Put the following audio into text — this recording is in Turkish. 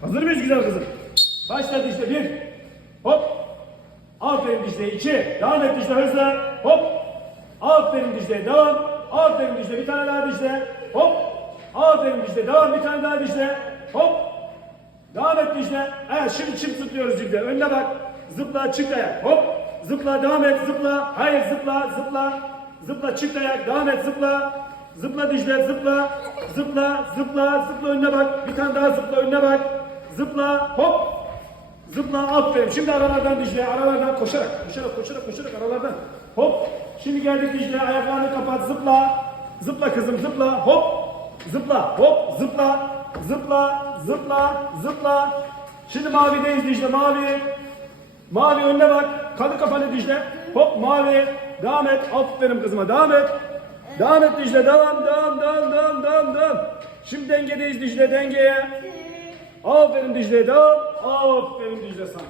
Hazır mıyız güzel kızım? Başla Dicle bir. Hop. Aferin Dicle iki. Devam et Dicle hızlı. Hop. Aferin Dicle devam. Aferin Dicle bir tane daha Dicle. Hop. Aferin Dicle devam bir tane daha Dicle. Hop. Devam et Dicle. Evet şimdi çift zıplıyoruz Dicle. Önüne bak. Zıpla çık ayak. Hop. Zıpla devam et zıpla. Hayır zıpla zıpla. Zıpla çık ayak. Devam et zıpla. Zıpla Dicle zıpla. Zıpla zıpla zıpla önüne bak. Bir tane daha zıpla önüne bak. Zıpla hop. Zıpla aferin. Şimdi aralardan Dicle. Aralardan koşarak. Koşarak koşarak koşarak aralardan. Hop. Şimdi geldik Dicle. Ayaklarını kapat. Zıpla. Zıpla kızım zıpla. Hop. Zıpla. Hop. Zıpla. Zıpla. Zıpla. Zıpla. Şimdi mavideyiz Dicle. Mavi. Mavi önüne bak. Kadı kafanı Dicle. Hop mavi. Devam et. Aferin kızıma. Devam et. Devam et Dicle. Devam, devam, devam, devam, devam, devam. Şimdi dengedeyiz Dicle. Dengeye. Aferin Dicle. Devam. Aferin Dicle sana.